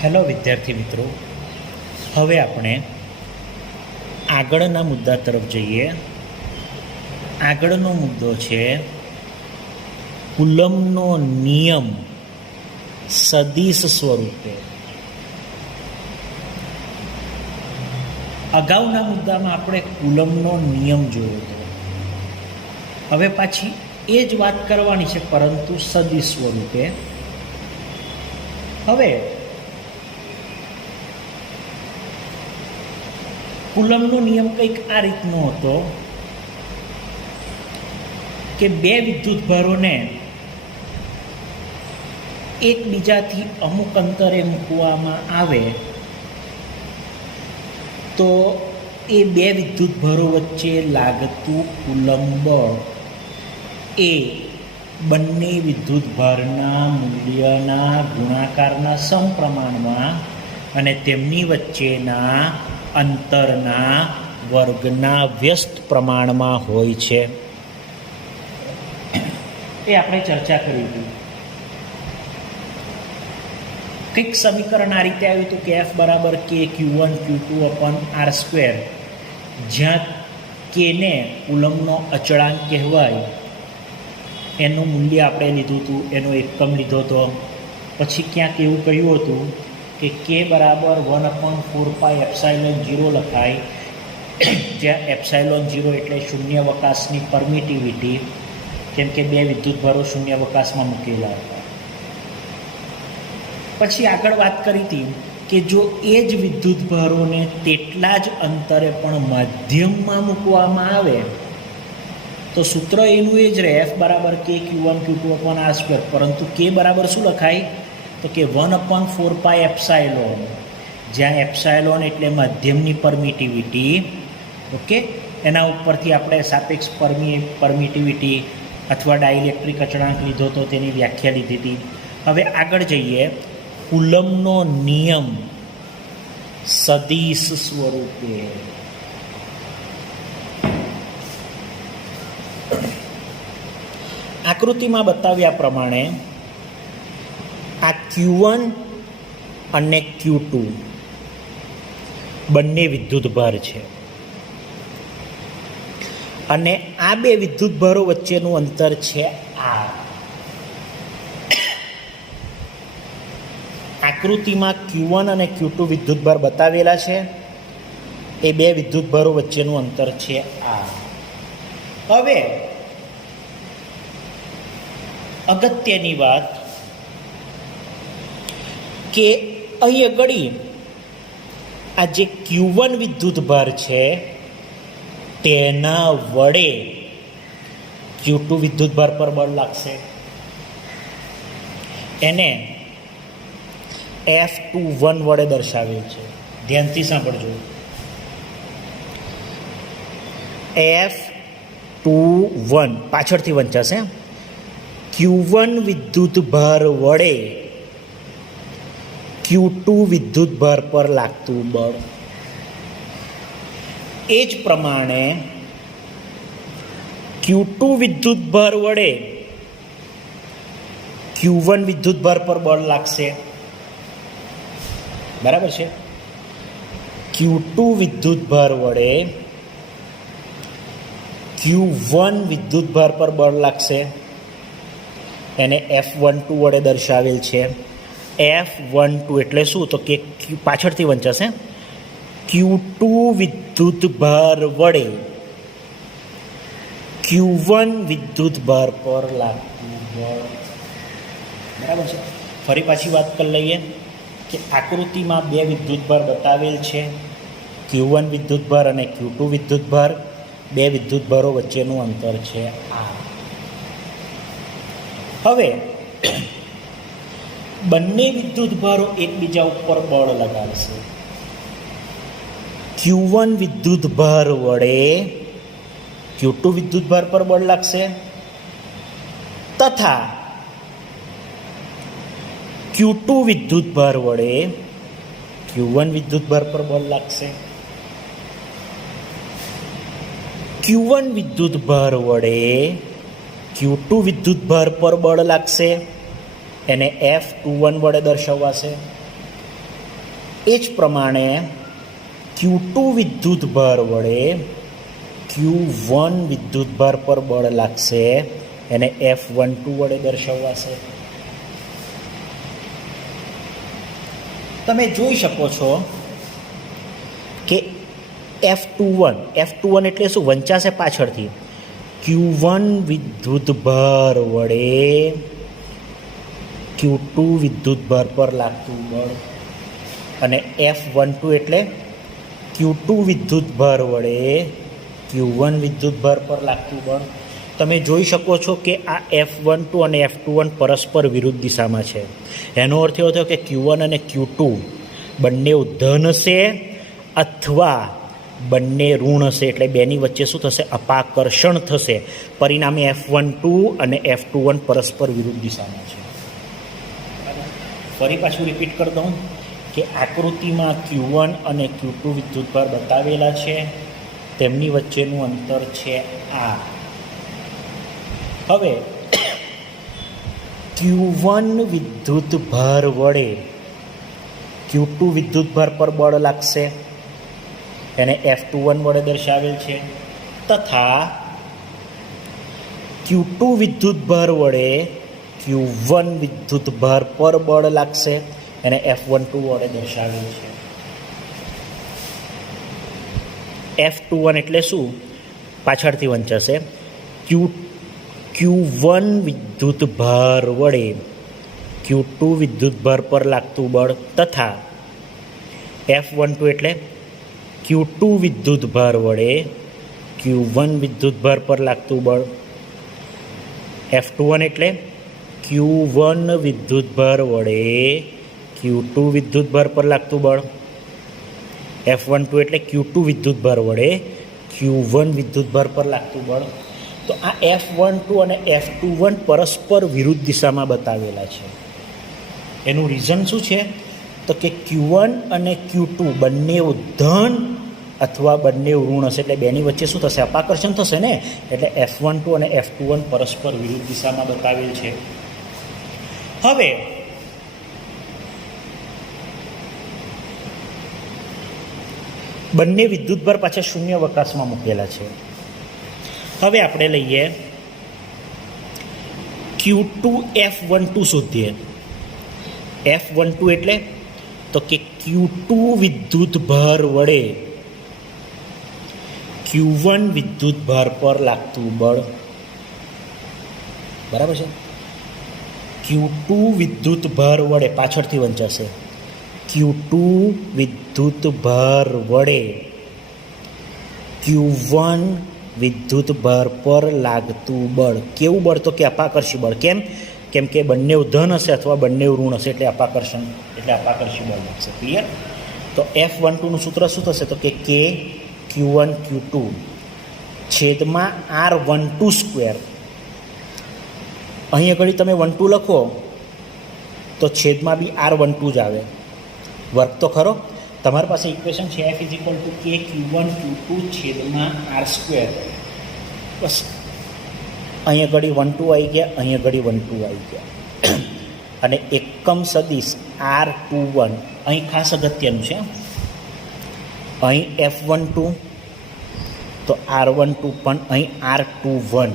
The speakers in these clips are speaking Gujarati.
હેલો વિદ્યાર્થી મિત્રો, હવે આપણે આગળના મુદ્દા તરફ જઈએ. આગળનો મુદ્દો છે કુલમનો નિયમ સદિશ સ્વરૂપે. અગાઉના મુદ્દામાં આપણે કુલમનો નિયમ જોયો હતો. હવે પાછી એ જ વાત કરવાની છે, પરંતુ સદિશ સ્વરૂપે. હવે કુલમનો નિયમ કંઈક આ રીતનો હતો કે બે વિદ્યુતભારોને એકબીજાથી અમુક અંતરે મૂકવામાં આવે તો એ બે વિદ્યુતભારો વચ્ચે લાગતું કુલમ બળ એ બંને વિદ્યુતભારના મૂલ્યના ગુણાકારના સમપ્રમાણમાં અને તેમની વચ્ચેના અંતરના વર્ગના વ્યસ્ત પ્રમાણમાં હોય છે. એ આપણે ચર્ચા કરી હતી. કંઈક સમીકરણ આ રીતે આવ્યું હતું કે F બરાબર કે Q1 Q2 અપોન R², જ્યાં કેને કુલમનો અચળાંક કહેવાય એનું મૂલ્ય આપણે લીધું હતું, એનો એકમ લીધો હતો. પછી ક્યાંક એવું કહ્યું હતું કે કે બરાબર 1/4πε0 લખાય, જ્યાં ε0 એટલે શૂન્યાવકાશની પરમિટિવિટી, કેમ કે બે વિદ્યુતભારો શૂન્યાવકાશમાં મૂકેલા હતા. પછી આગળ વાત કરી હતી કે જો એ જ વિદ્યુતભારોને તેટલા જ અંતરે પણ માધ્યમમાં મૂકવામાં આવે તો સૂત્ર એનું એ જ રહે, F બરાબર કે Q1 Q2 અપોન R², પરંતુ કે બરાબર શું લખાય તો કે 1/4πε, જ્યાં એપ્સાયલોન એટલે માધ્યમની પરમિટિવિટી. ઓકે, એના ઉપરથી આપણે સાપેક્ષ પરમિટિવિટી અથવા ડાઇલેક્ટ્રિક અચળાંક લીધો તો તેની વ્યાખ્યા લીધી હતી. હવે આગળ જઈએ. કુલમનો નિયમ સદિશ સ્વરૂપે. આકૃતિમાં બતાવ્યા પ્રમાણે આ Q1 અને Q2 બંને વિદ્યુતભાર છે અને આ બે વિદ્યુતભારો વચ્ચેનું અંતર છે R. આકૃતિમાં Q1 અને Q2 વિદ્યુતભાર બતાવેલા છે. એ બે વિદ્યુતભારો વચ્ચેનું અંતર છે R. હવે અગત્યની વાત કે અહીં આગળ આ જે Q1 વિદ્યુતભાર છે તેના વડે Q2 વિદ્યુતભાર પર બળ લાગશે. એને F21 વડે દર્શાવેલ છે. ધ્યાનથી સાંભળજો. F21 પાછળથી વંચાશે. Q1 વિદ્યુતભાર વડે Q2 વિદ્યુતભાર પર લાગતું બળ. એ જ પ્રમાણે Q2 વિદ્યુતભાર વડે Q1 વિદ્યુતભાર પર બળ લાગશે. બરાબર છે. Q2 વિદ્યુતભાર વડે Q1 વિદ્યુતભાર પર બળ લાગશે. એને F12 વડે દર્શાવેલ છે. F12 એટલે શું તો કે પાછળથી વંચાશે. Q2 વિદ્યુતભાર વડે Q1 વિદ્યુતભાર પર લાગતું બળ. બરાબર છે. ફરી પાછી વાત કરી લઈએ કે આકૃતિમાં બે વિદ્યુતભાર બતાવેલ છે, Q1 વિદ્યુતભાર અને Q2 વિદ્યુતભાર. બે વિદ્યુતભારો વચ્ચેનું અંતર છે R. હવે બંને વિદ્યુતભારો એકબીજા ઉપર બળ લગાડશે. Q1 વિદ્યુતભાર વડે Q2 વિદ્યુતભાર પર બળ લાગશે તથા Q2 વિદ્યુતભાર વડે Q1 વિદ્યુતભાર પર બળ લાગશે. Q1 વિદ્યુતભાર વડે Q2 વિદ્યુતભાર પર બળ લાગશે. એને F21 વડે દર્શાવાશે. એ જ પ્રમાણે Q2 વિદ્યુતભાર વડે Q1 વિદ્યુતભાર પર બળ લાગશે, એને F12 વડે દર્શાવાશે. તમે જોઈ શકો છો કે F21 એટલે શું? વંચાશે પાછળથી. Q1 વિદ્યુતભાર વડે Q2 વિદ્યુતભાર પર લાગતું બળ, અને F12 એટલે Q2 વિદ્યુતભાર વડે Q1 વિદ્યુતભાર પર લાગતું બળ. તમે જોઈ શકો છો કે આ F12 અને F21 પરસ્પર વિરુદ્ધ દિશામાં છે. એનો અર્થ એવો થયો કે Q1 અને Q2 બંને ધન હશે અથવા બંને ઋણ હશે, એટલે બેની વચ્ચે શું થશે? અપાકર્ષણ થશે. પરિણામે F12 અને F21 પરસ્પર વિરુદ્ધ દિશામાં છે. ફરી પાછું રિપીટ કરી દઉં કે આકૃતિમાં Q1 અને Q2 વિદ્યુતભાર બતાવેલા છે, તેમની વચ્ચેનું અંતર છે R. હવે Q1 વિદ્યુતભાર વડે Q2 વિદ્યુતભાર પર બળ લાગશે, એને F21 વડે દર્શાવેલ છે, તથા Q2 વિદ્યુતભાર વડે Q1 વિદ્યુતભાર પર બળ લાગશે, એને F12 વડે દર્શાવેલ છે. F21 એટલે શું? પાછળથી વંચાશે. Q1 વિદ્યુતભાર વડે Q2 વિદ્યુતભાર પર લાગતું બળ, તથા F12 એટલે Q2 વિદ્યુતભાર વડે Q1 વિદ્યુતભાર પર લાગતું બળ. F21 એટલે Q1 વિદ્યુતભાર વડે Q2 વિદ્યુતભાર પર લાગતું બળ. F12 એટલે Q2 વિદ્યુતભાર વડે Q1 વિદ્યુતભાર પર લાગતું બળ. તો આ F12 અને F21 પરસ્પર વિરુદ્ધ દિશામાં બતાવેલા છે. એનું રીઝન શું છે? તો કે Q1 અને Q2 બંને ધન અથવા બંને ઋણ હશે, એટલે બેની વચ્ચે શું થશે? અપાકર્ષણ થશે ને. એટલે F12 અને F21 પરસ્પર વિરુદ્ધ દિશામાં બતાવેલ છે. હવે બંને વિદ્યુતભાર પાછા શૂન્ય અવકાશમાં મૂકેલા છે. હવે આપણે લઈએ Q2 F12 શોધીએ. F12 એટલે તો કે Q2 વિદ્યુતભાર વડે Q1 વિદ્યુતભાર પર લાગતું બળ. બરાબર છે? Q2 વિદ્યુતભાર વડે, પાછળથી વંચાશે, Q2 વિદ્યુતભાર વડે Q1 વિદ્યુતભાર પર લાગતું બળ. કેવું બળ? તો કે અપાકર્ષી બળ. કેમ કે બંને ધન હશે અથવા બંને ઋણ હશે, એટલે અપાકર્ષી બળ લાગશે. ક્લિયર? તો F12 નું સૂત્ર શું થશે? તો કે K Q1 Q2 છેદમાં R12 સ્ક્વેર. અહીં આગળ તમે 12 લખો તો છેદમાં બી R12 જ આવે. વર્ક તો ખરો. તમારી પાસે ઇક્વેશન છે F = K Q1 Q2 છેદમાં R સ્ક્વેર. બસ અહીંયા ઘડી 12 આવી ગયા, અહીંયા ઘડી 12 આવી ગયા. અને એકમ સદિશ R21 અહીં ખાસ અગત્યનું છે. અહીં F12 તો R12 પણ અહીં R21.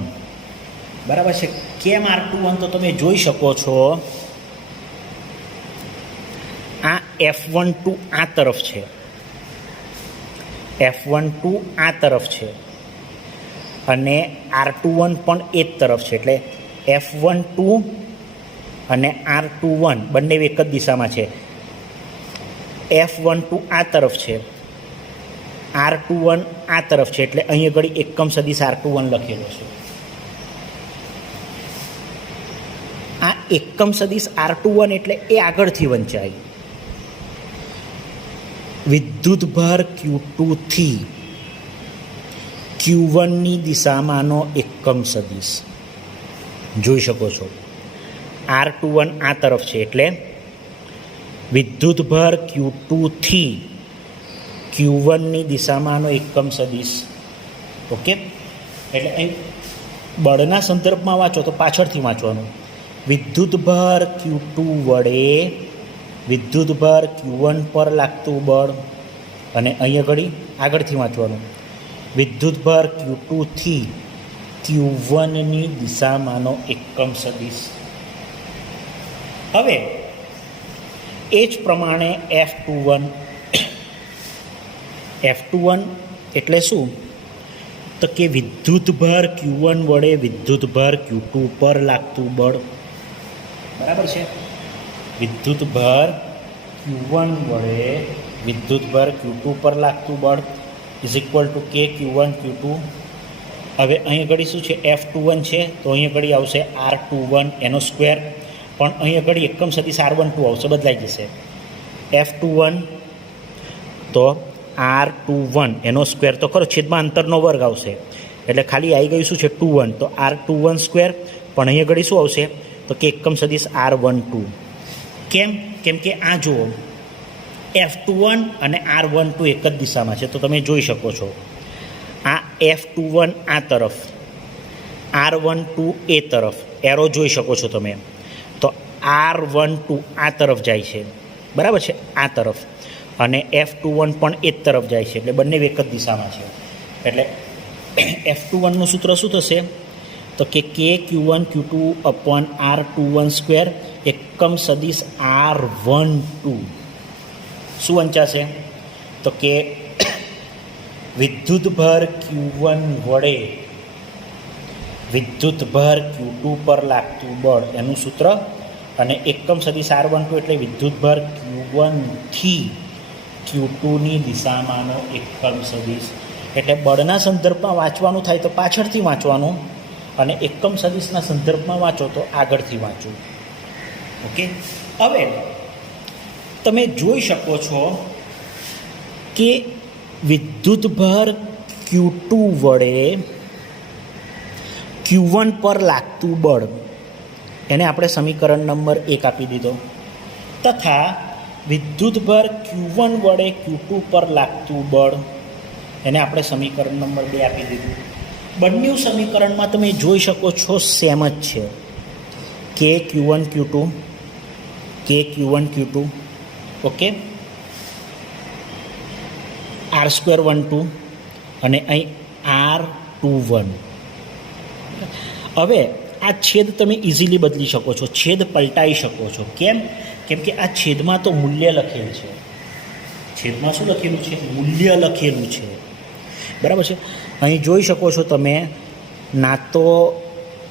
બરાબર છે? કેમ R21? તો તમે જોઈ શકો છો આ F12 આ તરફ છે, F12 આ તરફ છે, અને R21 પણ એ જ તરફ છે. એટલે F12 અને R21 બંને એક જ દિશામાં છે. F12 આ તરફ છે, R21 આ તરફ છે, એટલે અહીં આગળ એકમ સદિશ R21 લખેલો છે. આ એકમ સદિશ R21 એટલે એ આગળથી વંચાય. વિદ્યુતભાર Q2 થી Q1 ની દિશામાંનો એકમ સદિશ જોઈ શકો છો. R21 આ તરફ છે, એટલે વિદ્યુતભાર Q2 થી Q1 ની દિશામાંનો એકમ સદિશ. ઓકે? એટલે અહીં બળના સંદર્ભમાં વાંચો તો પાછળથી વાંચવાનું. વિદ્યુતભાર Q2 વડે વિદ્યુતભાર Q1 પર લાગતું બળ, અને અહીંયા ઘડી આગળથી વાંચવાનું, વિદ્યુતભાર Q2 થી Q1ની દિશામાંનો એકમ સદિશ. હવે એ જ પ્રમાણે F21 એટલે શું? તો કે વિદ્યુતભાર Q1 વડે વિદ્યુતભાર Q2 પર લાગતું બળ. બરાબર છે? વિદ્યુતભાર Q1 વડે વિદ્યુતભાર Q2 પર લાગતું બળ ઇઝ ઇક્વલ ટુ કે Q1 Q2. હવે અહીં ઘડી શું છે? F21 છે, તો અહીંયા ઘડી આવશે R21 એનો સ્ક્વેર, પણ અહીંયા ઘડી એકમ સદિશ R12 આવશે, બદલાઈ જશે. F21 તો R21 એનો સ્ક્વેર તો ખરો, છેદમાં અંતરનો વર્ગ આવશે, એટલે ખાલી આવી ગયું શું છે? 21, તો R21 સ્ક્વેર, પણ અહીંયા ઘડી શું આવશે? તો કે એકમ સદિશ R12. કેમ કે આ જુઓ, F21 અને R12 એક જ દિશામાં છે, તો તમે જોઈ શકો છો આ F21 આ તરફ, R12 એ તરફ, એરો જોઈ શકો છો તમે. તો R12 આ તરફ જાય છે, બરાબર છે, આ તરફ, અને F21 પણ એ જ તરફ જાય છે, એટલે બંને એક જ દિશામાં છે. એટલે F21નું સૂત્ર શું થશે? તો કે Q1 Q2 upon R21 square એકમ સદિશ R12 શું વંચાશે? તો કે વિદ્યુતભાર Q1 વડે વિદ્યુતભાર Q2 પર લાગતું બળ એનું સૂત્ર, અને એકમ સદિશ R12 એટલે વિદ્યુતભાર Q1 થી Q2ની દિશામાંનો એકમ સદિશ. એટલે બળના સંદર્ભમાં વાંચવાનું થાય તો પાછળથી વાંચવાનું, અને એકમ સદિશના સંદર્ભમાં વાંચો તો આગળથી વાંચો. ઓકે, હવે તમે જોઈ શકો છો કે વિદ્યુતભાર Q2 વડે Q1 પર લાગતું બળ એને આપણે સમીકરણ નંબર 1 આપી દીધો, તથા વિદ્યુતભાર Q1 વડે Q2 પર લાગતું બળ એને આપણે સમીકરણ નંબર 2 આપી દીધું. બંને સમીકરણમાં તમે જોઈ શકો છો સેમ જ છે, કે Q1 Q2, કે Q1 Q2, ઓકે, R212 અને અહીં R21. હવે આ છેદ તમે ઇઝીલી બદલી શકો છો, છેદ પલટાઈ શકો છો. કેમ કે આ છેદમાં તો મૂલ્ય લખેલું છે, છેદમાં શું લખેલું છે? મૂલ્ય લખેલું છે, બરાબર છે. અહીં જોઈ શકો છો તમે, ના તો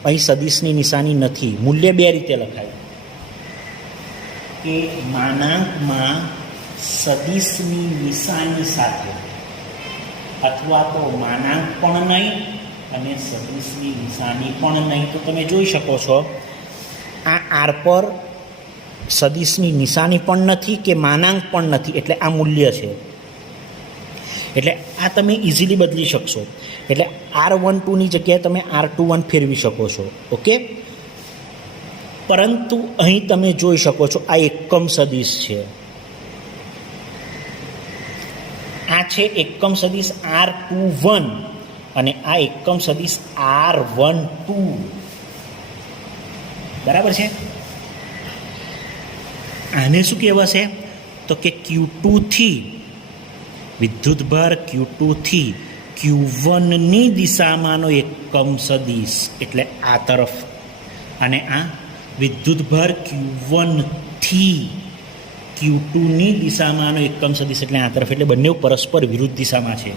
અહીં સદિશની નિશાની નથી, મૂલ્ય બે રીતે લખાય, કે માનાંકમાં સદિશની નિશાની સાથે, અથવા તો માનાંક પણ નહીં અને સદિશની નિશાની પણ નહીં. તો તમે જોઈ શકો છો આ આર પર સદિશની નિશાની પણ નથી કે માનાંક પણ નથી, એટલે આ મૂલ્ય છે. એટલે આ તમે ઇઝીલી બદલી શકશો. એટલે R12ની જગ્યાએ તમે R21 ફેરવી શકો છો. ઓકે, પરંતુ અહીં તમે જોઈ શકો છો આ એકમ સદિશ છે, આ છે એકમ સદિશ R21 અને આ એકમ સદિશ R12, બરાબર છે. આને શું કહેવાશે? તો કે Q2 થી વિદ્યુતભાર Q2 થી Q1ની દિશામાંનો એકમ સદિશ, એટલે આ તરફ, અને આ વિદ્યુતભાર Q1 થી Q2ની દિશામાંનો એકમ સદિશ, એટલે આ તરફ. એટલે બંને પરસ્પર વિરુદ્ધ દિશામાં છે.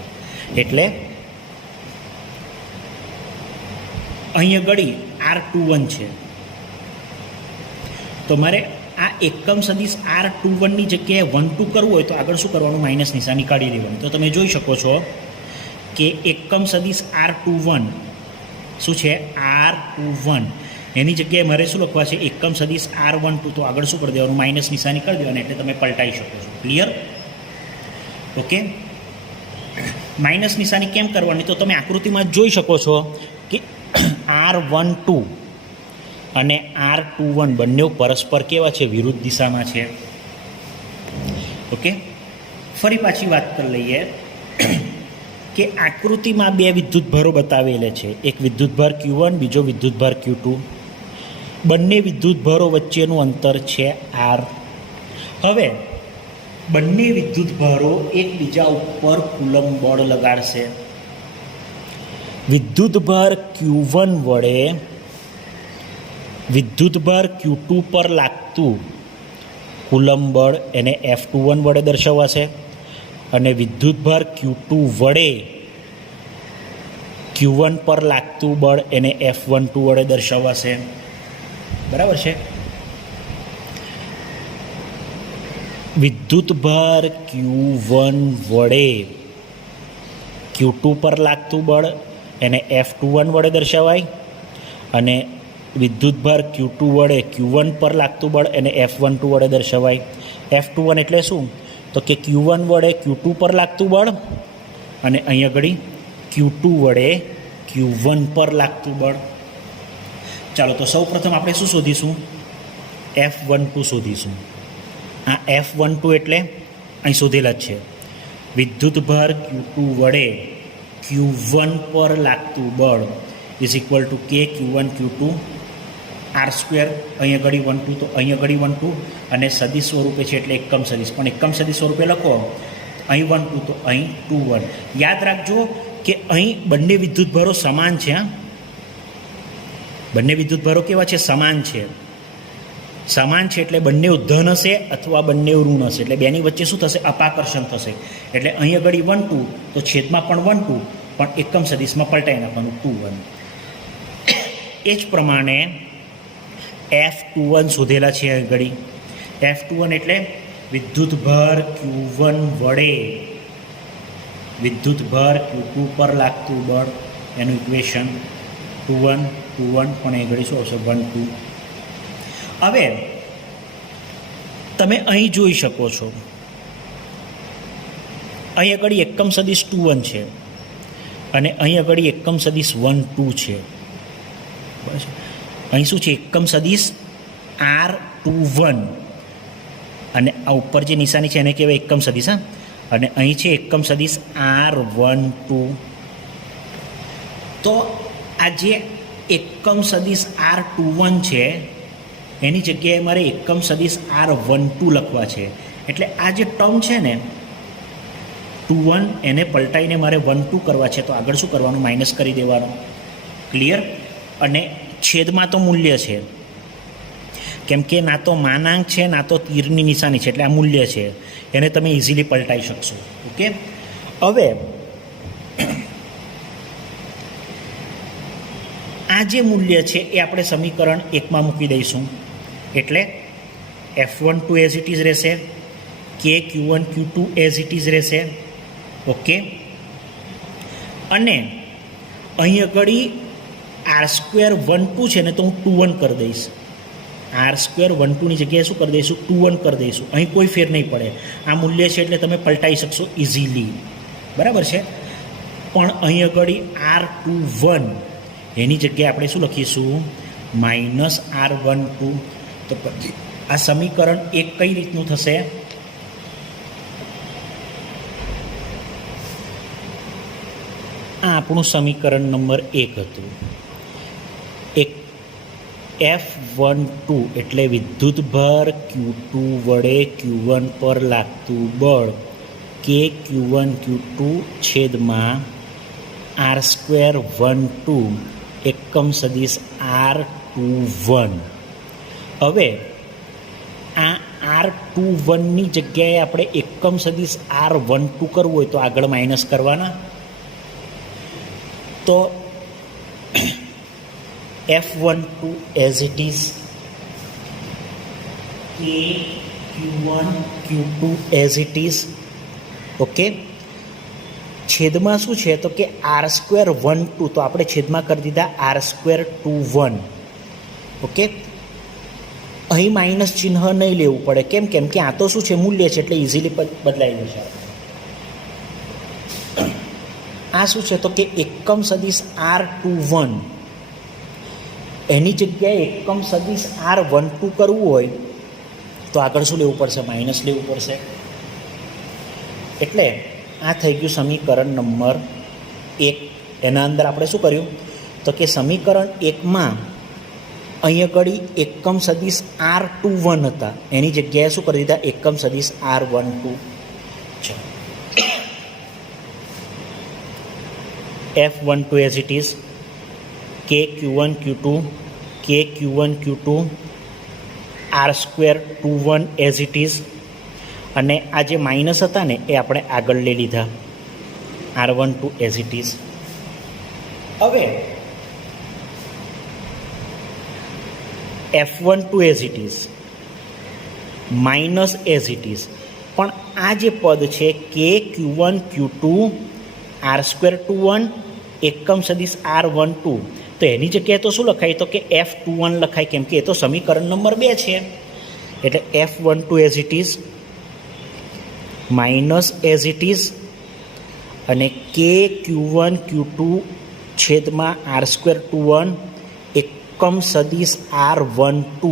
એટલે અહીંયા ગળી R21 છે, તો મારે આ એકમ સદિશ R21ની જગ્યાએ 12 કરવું હોય તો આગળ શું કરવાનું? માઇનસ નિશાની કાઢી લેવાની. તો તમે જોઈ શકો છો કે એકમ સદિશ R21 શું છે? R21 એની જગ્યાએ મારે શું લખવા છે? એકમ સદિશ R12. તો આગળ શું કરી દેવાનું? માઇનસ નિશાની કરી દેવાની, એટલે તમે પલટાઈ શકો છો. ક્લિયર? ઓકે, માઇનસ નિશાની કેમ કરવાની? તો તમે આકૃતિમાં જોઈ શકો છો કે R12 અને R21 બંને પરસ્પર કેવા છે? વિરુદ્ધ દિશામાં છે. ઓકે, ફરી પાછી વાત કરી લઈએ કે આકૃતિમાં બે વિદ્યુતભારો બતાવેલા છે, એક વિદ્યુતભાર Q1, બીજો વિદ્યુતભાર Q2. બંને વિદ્યુતભારો વચ્ચેનું અંતર છે R. હવે બંને વિદ્યુતભારો એકબીજા ઉપર કુલમ બળ લગાડશે. વિદ્યુતભાર Q1 વડે વિદ્યુતભાર Q2 પર લાગતું કુલમ બળ એને F21 વડે દર્શાવાશે અને વિદ્યુતભાર Q2 વડે Q1 પર લાગતું બળ એને F12 વડે દર્શાવાશે. બરાબર છે. વિદ્યુતભાર Q1 વડે Q2 પર લાગતું બળ એને F21 વડે દર્શાવાય અને વિદ્યુતભાર Q2 વડે Q1 પર લાગતું બળ એને F12 વડે દર્શાવાય. F21 એટલે શું? તો કે Q1 વડે Q2 પર લાગતું બળ અને અહીં આગળ Q2 વડે Q1 પર લાગતું બળ. ચાલો તો સૌ પ્રથમ આપણે શું શોધીશું? F12 શોધીશું. આ F12 એટલે અહીં શોધેલા જ છે. વિદ્યુતભાર Q2 વડે Q1 પર લાગતું બળ ઇઝ ઇક્વલ ટુ કે Q1 Q2 R². અહીં આગળ 12 તો અહીં આગળ 12 અને સદિશ સ્વરૂપે છે એટલે એકમ સદિશ, પણ એકમ સદિશ સ્વરૂપે લખો અહીં 12 તો અહીં 21. યાદ રાખજો કે અહીં બંને વિદ્યુતભારો સમાન છે. બંને વિદ્યુતભારો કેવા છે? સમાન છે. સમાન છે એટલે બંને ધન હશે અથવા બંને ઋણ હશે, એટલે બેની વચ્ચે શું થશે? અપાકર્ષણ થશે. એટલે અહીં આગળ 12 તો છેદમાં પણ 12 પણ એકમ સદિશમાં પલટાઈ નાખવાનું 21. એ જ પ્રમાણે F21 શોધેલા છે આગળ. F21 એટલે વિદ્યુતભાર Q1 વડે વિદ્યુતભાર Q2 પર લાગતું બળ એનું ઇક્વેશન 21 પણ આગળ શું આવશે? 12. હવે તમે અહીં જોઈ શકો છો અહીં આગળ એકમ સદિશ 21 છે અને અહીં આગળ એકમ સદિશ 12 છે. બસ અહીં શું છે? એકમ સદિશ R21 અને આ ઉપર જે નિશાની છે એને કહેવાય એકમ સદિશ. અને અહીં છે એકમ સદિશ R12. તો આ જે એકમ સદિશ R21 છે એની જગ્યાએ મારે એકમ સદિશ R12 લખવા છે. એટલે આ જે ટર્મ છે ને 21 એને પલટાઈને મારે 12 કરવા છે, તો આગળ શું કરવાનું? માઇનસ કરી દેવાનું. ક્લિયર? અને છેદમાં તો મૂલ્ય છે, કેમ કે ના તો માનાંક છે ના તો તીરની નિશાની છે, એટલે આ મૂલ્ય છે, એને તમે ઇઝીલી પલટાઈ શકશો. ઓકે. હવે આ જે મૂલ્ય છે એ આપણે સમીકરણ 1માં મૂકી દઈશું. એટલે F12 એઝ ઇટ ઇઝ રહેશે, કે Q1 Q2 as it is રહેશે. ઓકે. અને અહીં આગળ R²12 છે ને તો હું 21 કરી દઈશ. R²12ની જગ્યાએ શું કરી દઈશું? 21 કરી દઈશું. અહીં કોઈ ફેર નહીં પડે. આ મૂલ્ય છે એટલે તમે પલટાઈ શકશો ઇઝીલી. બરાબર છે. પણ અહીં આગળ R21 એની જગ્યાએ આપણે શું લખીશું? -R12. તો આ સમીકરણ 1 કઈ રીતનું થશે? આ આપણું સમીકરણ નંબર 1 હતું. F12 એટલે વિદ્યુતભાર Q2 વડે Q1 પર લાગતું બળ કે Q1 Q2 છેદમાં R²12 એકમ સદિશ R21. હવે આ R21ની જગ્યાએ આપણે એકમ સદિશ R12 કરવું હોય તો આગળ માઇનસ કરવાના. તો F12 એઝ ઇટ ઇઝ, કે Q1 Q2 as it is. Okay. છેદમાં શું છે? તો કે R²12 તો આપણે છેદમાં કરી દીધા R²21. ઓકે. અહીં માઇનસ ચિહ્ન નહીં લેવું પડે. કેમ? કેમ કે આ તો શું છે? મૂલ્ય છે એટલે ઇઝીલી બદલાઈ જશે. આ શું છે? તો કે એકમ સદિશ R21 એની જગ્યાએ એકમ સદિશ R12 કરવું હોય તો આગળ શું લેવું પડશે? માઇનસ લેવું પડશે. એટલે આ થઈ ગયું સમીકરણ નંબર 1. એના અંદર આપણે શું કર્યું? તો કે સમીકરણ 1માં અહીંયા આગળ એકમ સદિશ R21 હતા, એની જગ્યાએ શું કરી દીધા, એકમ સદિશ R12. F12 as it is, કે Q1 Q2, કે Q1 Q2, R²21 as it is, અને આ જે માઇનસ હતા ને એ આપણે આગળ લઈ લીધા, R12 એઝ ઇટ ઇઝ. હવે F12 as it is minus as it is, પણ આ જે પદ છે કે Q1 Q2 R²21 એકમ સદિશ R12, તો એની જગ્યાએ તો શું લખાય, તો કે F21 લખાય, કેમ કે એ તો સમીકરણ નંબર 2 છે. એટલે F12 as it is minus as it is, અને કે Q1 Q2 છેદમાં R²21 એકમ સદિશ R12,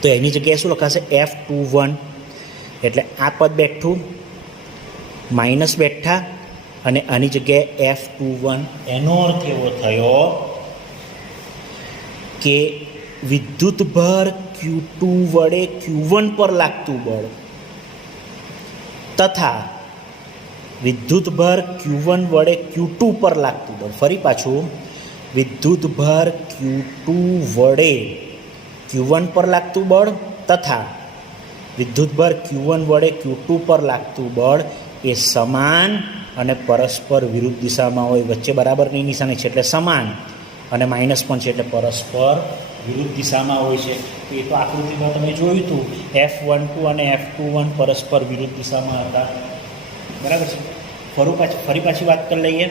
તો એની જગ્યાએ શું લખાશે, F21. એટલે આ પદ બેઠું, માઇનસ બેઠા, અને આની જગ્યાએ F21. એનો અર્થ એવો થયો કે વિદ્યુતભાર Q2 વડે Q1 પર લાગતું બળ તથા વિદ્યુતભાર Q1 વડે Q2 પર લાગતું બળ, ફરી પાછું, વિદ્યુતભાર Q2 વડે Q1 પર લાગતું બળ તથા વિદ્યુતભાર Q1 વડે Q2 પર લાગતું બળ એ સમાન અને પરસ્પર વિરુદ્ધ દિશામાં હોય. વચ્ચે બરાબરની નિશાની છે એટલે સમાન, અને માઇનસ પણ છે એટલે પરસ્પર વિરુદ્ધ દિશામાં હોય છે. એ તો આકૃતિમાં તમે જોયું હતું, F12 અને F21 પરસ્પર વિરુદ્ધ દિશામાં હતા. બરાબર છે. ફરી પાછી વાત કરી લઈએ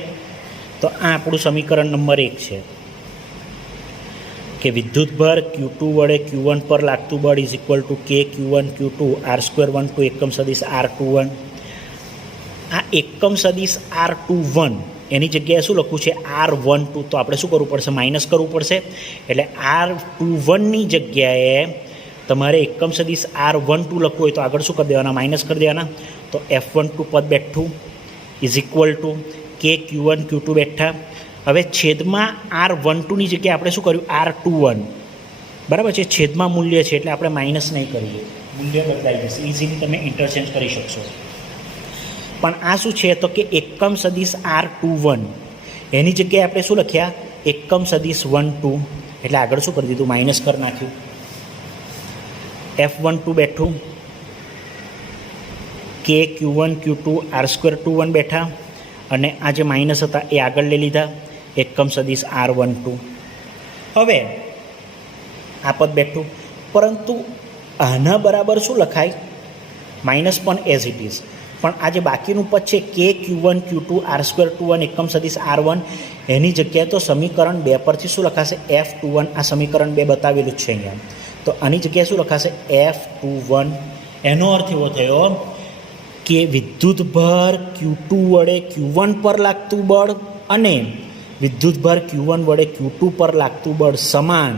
તો આ આપણું સમીકરણ નંબર 1 છે કે વિદ્યુતભાર Q2 વડે Q1 પર લાગતું બળ ઇઝ ઇક્વલ ટુ કે Q1 Q2 R²12 એકમ સદિશ R21. આ એકમ સદિશ R21 એની જગ્યાએ શું લખવું છે, R12, તો આપણે શું કરવું પડશે, માઇનસ કરવું પડશે. એટલે R21ની જગ્યાએ તમારે એકમ સદિશ R12 લખવું હોય તો આગળ શું કરી દેવાના, માઇનસ કરી દેવાના. તો F12 પદ બેઠું ઇઝ ઇક્વલ ટુ કે Q1 Q2 બેઠા. હવે છેદમાં R12ની જગ્યાએ આપણે શું કર્યું, R21, બરાબર છે, છેદમાં મૂલ્ય છે એટલે આપણે માઇનસ નહીં કરીએ, મૂલ્ય બદલાઈ જશે, ઇઝીલી તમે ઇન્ટરચેન્જ કરી શકશો. પણ આ શું છે, તો કે એકમ સદિશ R21 એની જગ્યાએ આપણે શું લખ્યા, એકમ સદિશ 12, એટલે આગળ શું કરી દીધું, માઇનસ કરી નાખ્યું. F12 બેઠું, કે Q1 Q2 R²21 બેઠા, અને આ જે માઇનસ હતા એ આગળ લઈ લીધા, એકમ સદિશ R12. હવે આ પદ બેઠું, પરંતુ આના બરાબર શું લખાય, માઇનસ પણ એઝ ઇટ ઇઝ. પણ આ જે બાકીનું પદ છે કે Q1 Q2 R²21 એકમ સદિશ R1, એની જગ્યાએ તો સમીકરણ 2 પરથી શું લખાશે, F21. આ સમીકરણ 2 બતાવેલું જ છે અહીંયા, તો આની જગ્યાએ શું લખાશે, F21. એનો અર્થ એવો થયો કે વિદ્યુતભાર Q2 વડે Q1 પર લાગતું બળ અને વિદ્યુતભાર Q1 વડે Q2 પર લાગતું બળ સમાન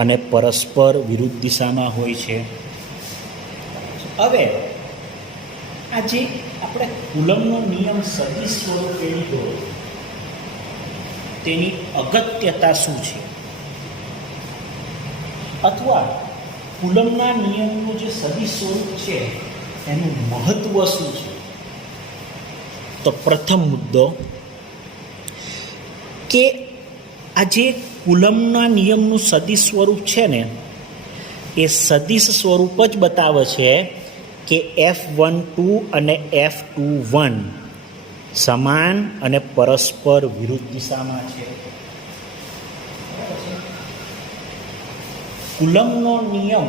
અને પરસ્પર વિરુદ્ધ દિશામાં હોય છે. હવે આ જે આપણે કુલમનો નિયમ સદિશ સ્વરૂપે લીધો, તેની અગત્યતા શું છે, અથવા કુલમના નિયમનું જે સદિશ સ્વરૂપ છે એનું મહત્વ શું છે. તો પ્રથમ મુદ્દો કે આ જે કુલમના નિયમનું સદિશ સ્વરૂપ છે ને, એ સદિશ સ્વરૂપ જ બતાવે છે કે F12 અને F21 સમાન અને પરસ્પર વિરુદ્ધ દિશામાં છે. કુલમનો નિયમ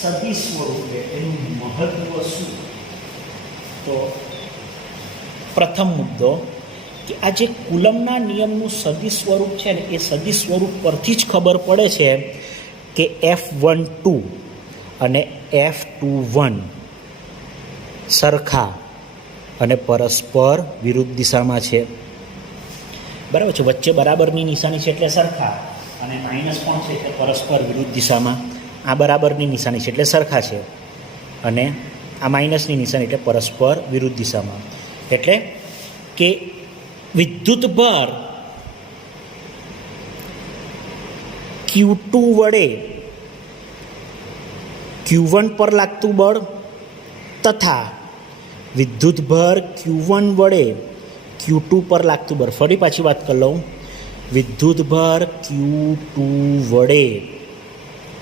સદિશ સ્વરૂપે એનું મહત્વ શું. તો પ્રથમ મુદ્દો કે આ જે કુલમના નિયમનું સદિશ સ્વરૂપ છે ને, એ સદિશ સ્વરૂપ પરથી જ ખબર પડે છે કે F12 અને F21 સરખા અને પરસ્પર વિરુદ્ધ દિશામાં છે. બરાબર છે, વચ્ચે બરાબરની નિશાની છે એટલે સરખા, અને માઇનસ પણ છે એટલે પરસ્પર વિરુદ્ધ દિશામાં. આ બરાબરની નિશાની છે એટલે સરખા છે, અને આ માઇનસની નિશાની એટલે પરસ્પર વિરુદ્ધ દિશામાં. એટલે કે વિદ્યુતભાર Q2 વડે Q1 પર લાગતું બળ તથા વિદ્યુતભાર Q1 વડે Q2 પર લાગતું બળ. ફરી પાછી વાત કરી લઉં. વિદ્યુતભાર Q2 વડે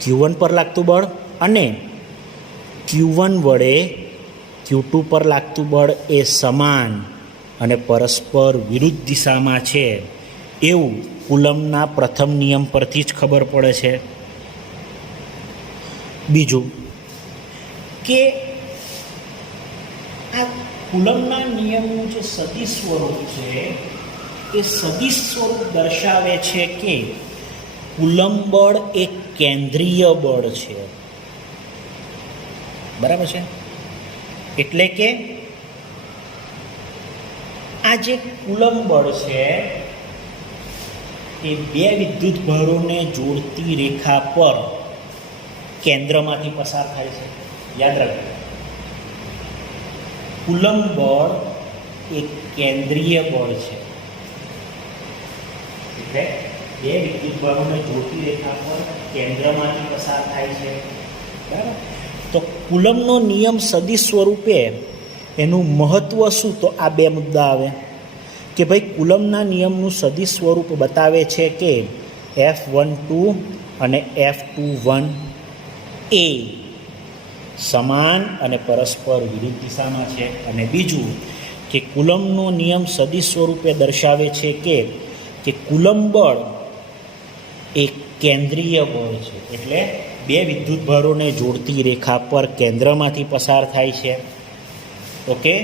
Q1 પર લાગતું બળ અને Q1 વડે Q2 પર લાગતું બળ એ સમાન અને પરસ્પર વિરુદ્ધ દિશામાં છે એવું કુલમ્બના પ્રથમ નિયમ પરથી જ ખબર પડે છે. બીજું કે આ કુલમ્બના નિયમનું જે સદિશ સ્વરૂપ છે એ સદિશ સ્વરૂપ દર્શાવે છે કે કુલમ્બ બળ એક કેન્દ્રીય બળ છે. બરાબર છે? એટલે કે આ જે કુલમ્બ બળ છે એ બે વિદ્યુતભારોને જોડતી રેખા પર કેન્દ્રમાંથી પસાર થાય છે. યાદ રાખજો, કુલમ્બ બળ એક કેન્દ્રીય બળ છે. એટલે બે વિદ્યુતભારોને જોડતી રેખા પર કેન્દ્રમાંથી પસાર થાય છે. બરાબર? તો કુલમ્બનો નિયમ સદિશ સ્વરૂપે એનું મહત્ત્વ શું? તો આ બે મુદ્દા આવે કે ભાઈ કુલમ્બના નિયમનું સદિશ સ્વરૂપ બતાવે છે કે F12 અને F21 એ સમાન અને પરસ્પર વિરુદ્ધ દિશામાં છે. અને બીજું કે કુલમ્બનો નિયમ સદિશ સ્વરૂપે દર્શાવે છે કે કુલમ્બ બળ એ કેન્દ્રીય બળ છે. એટલે બે વિદ્યુતભારોને જોડતી રેખા પર કેન્દ્રમાંથી પસાર થાય છે. ઓકે.